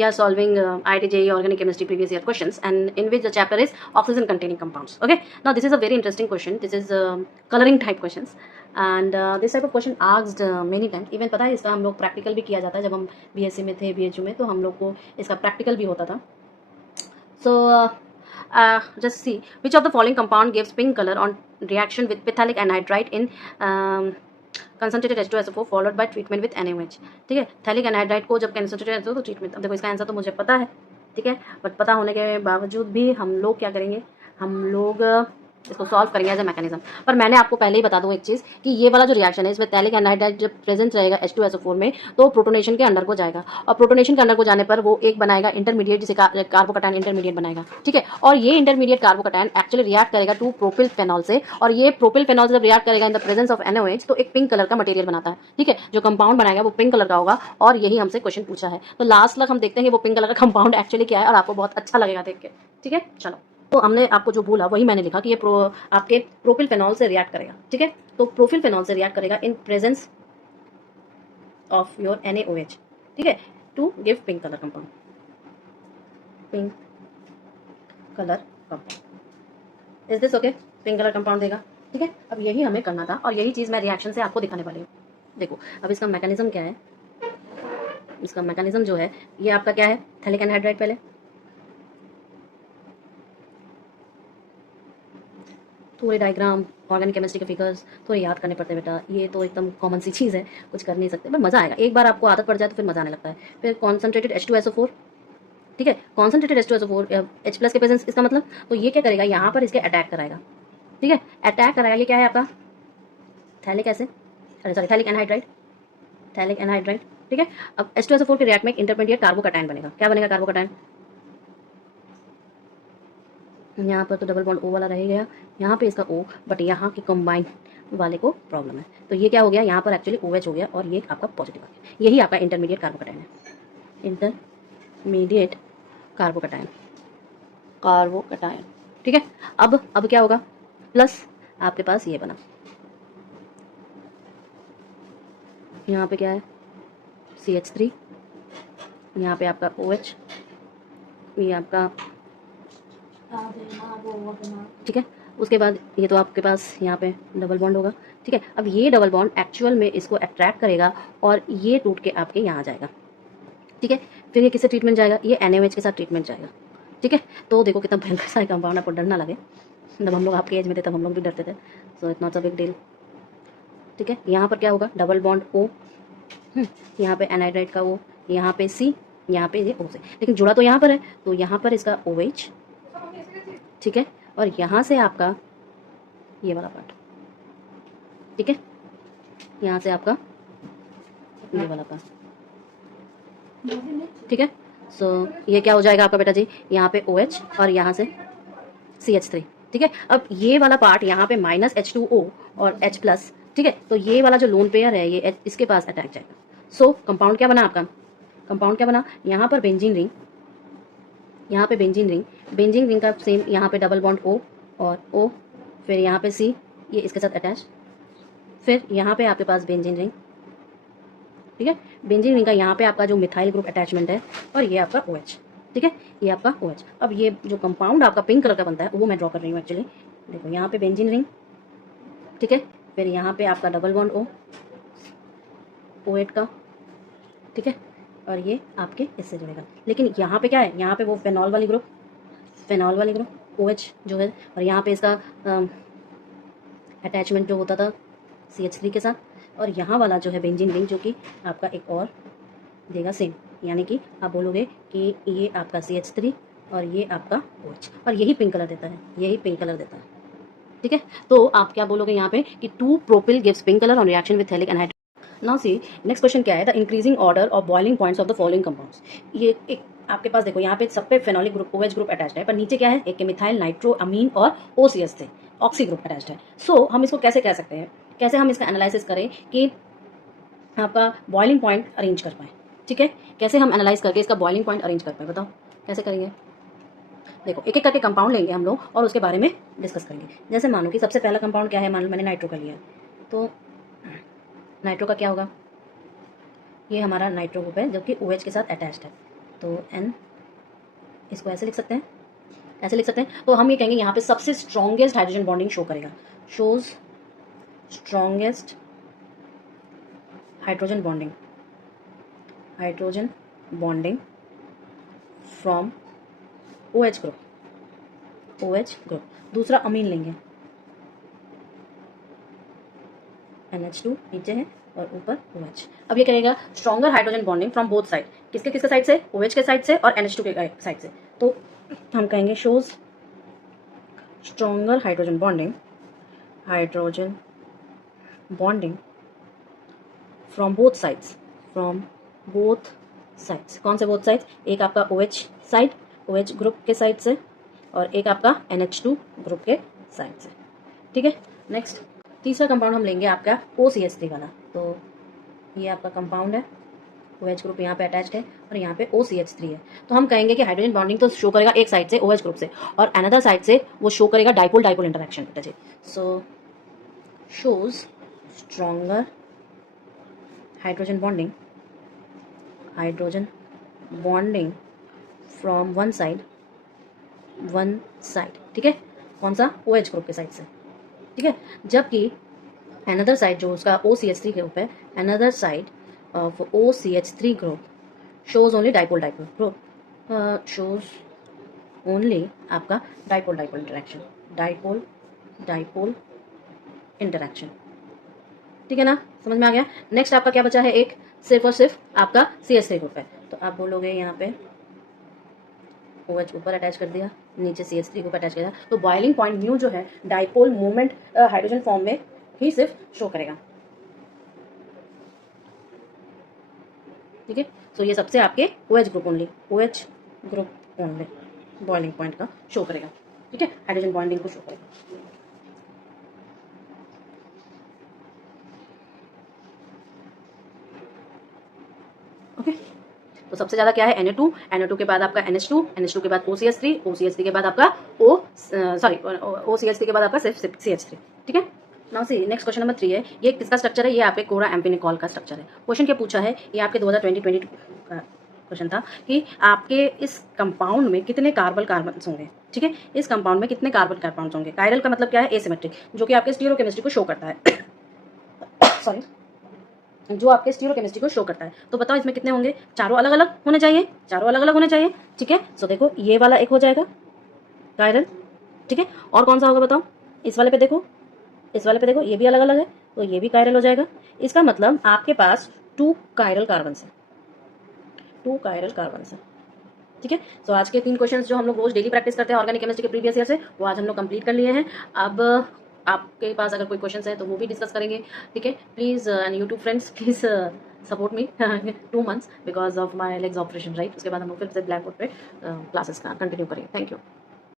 we are solving IIT JEE Organic Chemistry previous year questions, and in which the chapter is oxygen containing compounds. Okay, now this is a very interesting question. This is coloring type questions, and this type of question asked many times. Even पता है इसका हम लोग practical भी किया जाता है. जब हम BSc में थे, BHU में, तो हम लोग को इसका प्रैक्टिकल भी होता था. So just see which of the following compound gives pink color on reaction with phthalic anhydride in concentrated H2SO4 followed by treatment with NaOH. ठीक है, थैलिक एनहाइड्राइड को जब कंसनट्रेटेड तो ट्रीटमेंट. अब देखो इसका आंसर तो मुझे पता है, ठीक है, बट पता होने के बावजूद भी हम लोग क्या करेंगे, हम लोग इसको सॉल्व करेंगे एज ए मैकेनिज्म. पर मैंने आपको पहले ही बता दूं एक चीज़ कि ये वाला जो रिएक्शन है इसमें थैलिक एनहाइड्राइड जब प्रेजेंट रहेगा H2SO4 में तो प्रोटोनेशन के अंडर को जाएगा, और प्रोटोनेशन के अंडर को जाने पर वो एक बनाएगा इंटरमीडिएट, जिसे कार्बोकटायन इंटरमीडिएट बनाएगा. ठीक है, और ये इंटरमीडिएट कार्बोकटायन एक्चुअली रिएक्ट करेगा टू प्रोपिल फेनॉल से, और ये प्रोपिल फेनॉल जब रिएक्ट करेगा in the presence of NaOH तो एक पिंक कलर का मटेरियल बनाता है. ठीक है, जो कंपाउंड बनाएगा वो पिंक कलर का होगा, और यही हमसे क्वेश्चन पूछा है. तो लास्ट तक हम देखते हैं कि वो पिंक कलर का कंपाउंड एक्चुअली क्या है, और आपको बहुत अच्छा लगेगा देख के. ठीक है, चलो. तो हमने आपको जो बोला वही मैंने लिखा कि ये आपके प्रोपिल फेनॉल से रिएक्ट करेगा. ठीक है, तो प्रोपिल फेनॉल से रिएक्ट करेगा in presence of your NaOH. ठीक है, to give pink colour compound. Pink colour compound, is this okay? Pink colour compound देगा. ठीक है, अब यही हमें करना था, और यही चीज़ मैं रिएक्शन से आपको दिखाने वाली हूँ. देखो अब इसका मैकेनिज्म क्या है. इसका मैकेनिज्म जो है ये आपका क्या है, थैलिक एनहाइड्राइड. पहले थोड़े डायग्राम, ऑर्गेनिक केमिस्ट्री के फिगर्स थोड़े याद करने पड़ते हैं बेटा. ये तो एकदम कॉमन सी चीज़ है, कुछ कर नहीं सकते, बट मज़ा आएगा. एक बार आपको आदत पड़ जाए तो फिर मज़ा आने लगता है. फिर कॉन्सनट्रेटेड H2SO4. ठीक है, कॉन्सनट्रेटेड H2SO4 H+ के प्रेजेंस, इसका मतलब तो ये क्या करेगा, यहाँ पर इसके अटैक कराएगा. ठीक है, अटैक कराएगा. ये क्या है आपका थैलिक एसिड, अरे sorry phthalic anhydride. Phthalic anhydride. ठीक है, अब H2SO4 के रिएक्ट में इंटरमीडिएट कार्बोकटायन बनेगा. क्या बनेगा कार्बोकटायन? यहाँ पर तो डबल बॉन्ड O वाला रह गया, यहाँ पे इसका O, बट यहाँ के कंबाइन वाले को प्रॉब्लम है. तो ये क्या हो गया, यहाँ पर एक्चुअली OH हो गया, और ये आपका पॉजिटिव आ गया. यही आपका इंटरमीडिएट कार्बोकटायन है. Intermediate carbocation, carbocation. ठीक है, अब क्या होगा, प्लस आपके पास ये बना. यहाँ पे क्या है, CH3, यहाँ पे आपका OH, ये आपका. ठीक है, उसके बाद ये तो आपके पास यहाँ पे डबल बॉन्ड होगा. ठीक है, अब ये डबल बॉन्ड एक्चुअल में इसको अट्रैक्ट करेगा, और ये टूट के आपके यहाँ जाएगा. ठीक है, फिर ये किससे ट्रीटमेंट जाएगा, ये NaOH के साथ ट्रीटमेंट जाएगा. ठीक है, तो देखो कितना भयंकर सा कंपाउंड, आपको डर ना लगे. जब हम लोग आपके एज में थे तब हम लोग भी डरते थे, so it's not a big deal. ठीक है, यहाँ पर क्या होगा, डबल बॉन्ड O, यहाँ पे एनहाइड्राइड का O, यहाँ पे C, यहाँ पे ये O से, लेकिन जुड़ा तो यहाँ पर है, तो यहाँ पर इसका OH. ठीक है, और यहाँ से आपका ये वाला पार्ट. ठीक है, यहाँ से आपका ये वाला पार्ट. ठीक है, सो ये क्या हो जाएगा आपका बेटा जी, यहाँ पे OH और यहाँ से CH3. ठीक है, अब ये वाला पार्ट यहाँ पे -H2O और H+. ठीक है, तो ये वाला जो लोन पेयर है ये इसके पास अटैक जाएगा. सो कंपाउंड क्या बना आपका, कंपाउंड क्या बना, यहाँ पर बेंजीन रिंग, यहाँ पे बेंजीन रिंग, बेंजीन रिंग का सेम यहाँ पे डबल बॉन्ड O और O, फिर यहाँ पे C, ये इसके साथ अटैच, फिर यहाँ पे आपके पास बेंजीन रिंग. ठीक है, बेंजीन रिंग का यहाँ पे आपका जो मिथाइल ग्रुप अटैचमेंट है, और ये आपका OH. ठीक है, ये आपका OH. अब ये जो कंपाउंड आपका पिंक कलर का बनता है वो मैं ड्रॉ कर रही हूँ एक्चुअली. देखो यहाँ पे बेंजीन रिंग. ठीक है, फिर यहाँ पे आपका डबल बॉन्ड O, OH का. ठीक है, और ये आपके इससे जुड़ेगा, लेकिन यहाँ पे क्या है, यहाँ पे वो फेनॉल वाली ग्रुप, फेनॉल वाली ग्रुप OH जो है, और यहाँ पे इसका अटैचमेंट जो होता था CH3 के साथ, और यहाँ वाला जो है बेंजीन रिंग जो कि आपका एक और देगा सेम. यानी कि आप बोलोगे कि ये आपका CH3 और ये आपका OH, और यही पिंक कलर देता है, यही पिंक कलर देता है. ठीक है, तो आप क्या बोलोगे यहाँ पे कि 2 propyl gives pink colour on reaction with phthalic anhydride. Now see next question क्या है, the increasing order of boiling points of the following compounds. ये एक आपके पास देखो यहाँ पे सब पे phenolic group OH group attached है, पर नीचे क्या है, एक के मिथाइल नाइट्रो अमीन और OCS थे, ऑक्सी ग्रुप अटैच्ड है. सो हम इसको कैसे कह सकते हैं, कैसे हम इसका एनालिसिस करें कि आपका बॉइलिंग पॉइंट अरेंज कर पाए. ठीक है, कैसे हम एनालाइज करके इसका बॉइलिंग पॉइंट अरेंज कर पाए, बताओ कैसे करेंगे. देखो एक एक करके कंपाउंड लेंगे हम लोग, और उसके बारे में डिस्कस करेंगे. जैसे मानो कि सबसे पहला कंपाउंड क्या है, मान लो मैंने नाइट्रो का लिया, तो नाइट्रो का क्या होगा, ये हमारा नाइट्रो ग्रुप है जो कि OH के साथ अटैच्ड है. तो N इसको ऐसे लिख सकते हैं, ऐसे लिख सकते हैं। तो हम ये कहेंगे यहाँ पे सबसे स्ट्रॉन्गेस्ट हाइड्रोजन बॉन्डिंग शो करेगा, shows strongest hydrogen bonding from OH group. दूसरा अमीन लेंगे, NH2 नीचे है और ऊपर OH। अब ये कहेगा stronger hydrogen bonding from both side, किसके किसके साइड से, OH के साइड से और NH2 के साइड से। तो हम कहेंगे shows stronger hydrogen bonding from both sides, कौन से बोथ साइड्स, एक आपका OH ग्रुप के साइड से और एक आपका NH2 ग्रुप के साइड से। ठीक है, नेक्स्ट तीसरा कंपाउंड हम लेंगे आपका OCH3 वाला। तो ये आपका कंपाउंड है, OH ग्रुप यहाँ पे अटैच्ड है और यहाँ पे OCH3 है। तो हम कहेंगे कि हाइड्रोजन बॉन्डिंग तो शो करेगा एक साइड से OH ग्रुप से और अनदर साइड से वो शो करेगा डाइपोल इंटरेक्शन बेटा जी। So shows stronger hydrogen bonding from one side, ठीक है, कौन सा, OH ग्रुप के साइड से। ठीक है, जबकि अनदर साइड जो उसका OCH3 ग्रुप है, another side of OCH3 group shows only dipole group, shows only आपका डाइपोल इंटरेक्शन। ठीक है ना, समझ में आ गया। नेक्स्ट आपका क्या बचा है, एक सिर्फ और सिर्फ आपका CH3 ग्रुप है। तो आप बोलोगे यहाँ पे OH ऊपर अटैच कर दिया, नीचे CH3 ग्रुप अटैच कर दिया, तो बॉइलिंग पॉइंट म्यू जो है डाइपोल मूवमेंट हाइड्रोजन फॉर्म में ही सिर्फ शो करेगा। ठीक है, तो ये सबसे आपके OH group only boiling point का शो करेगा। ठीक है, हाइड्रोजन बॉन्डिंग को शो करेगा। ओके, तो सबसे ज्यादा क्या है, Na2 के बाद आपका NH2 के बाद OCH3 के बाद आपका OCH3 के बाद आपका सिर्फ CH3। ठीक है, now see next question number 3 है। ये किसका स्ट्रक्चर है, ये आपके कोरा एम्फिनिकॉल का स्ट्रक्चर है। क्वेश्चन क्या पूछा है, ये आपके 2022 का क्वेश्चन था कि आपके इस कंपाउंड में कितने कार्बन्स होंगे। ठीक है, इस कंपाउंड में कितने कार्बन्स होंगे। कायरल का मतलब क्या है, एसिमेट्रिक, जो कि आपके स्टीरियोकेमिस्ट्री को शो करता है सॉरी, जो आपके स्टीरियोकेमिस्ट्री को शो करता है। तो बताओ इसमें कितने होंगे, चारों अलग अलग होने चाहिए। ठीक है, सो देखो ये वाला एक हो जाएगा कायरल। ठीक है, और कौन सा होगा बताओ, इस वाले पे देखो, ये भी अलग अलग है, तो ये भी कायरल हो जाएगा। इसका मतलब आपके पास 2 कायरल कार्बन्स है। ठीक है, तो आज के 3 क्वेश्चंस जो हम लोग रोज डेली प्रैक्टिस करते हैं ऑर्गेनिक केमिस्ट्री के प्रीवियस ईयर से, वो आज हम लोग कंप्लीट कर लिए हैं। अब आपके पास अगर कोई क्वेश्चंस है तो वो भी डिस्कस करेंगे। ठीक है, please and YouTube friends please support me 2 months because of my legs operation, right. उसके बाद हम लोग फिर से ब्लैक बोर्ड पे क्लासेस का कंटिन्यू करेंगे। Thank you.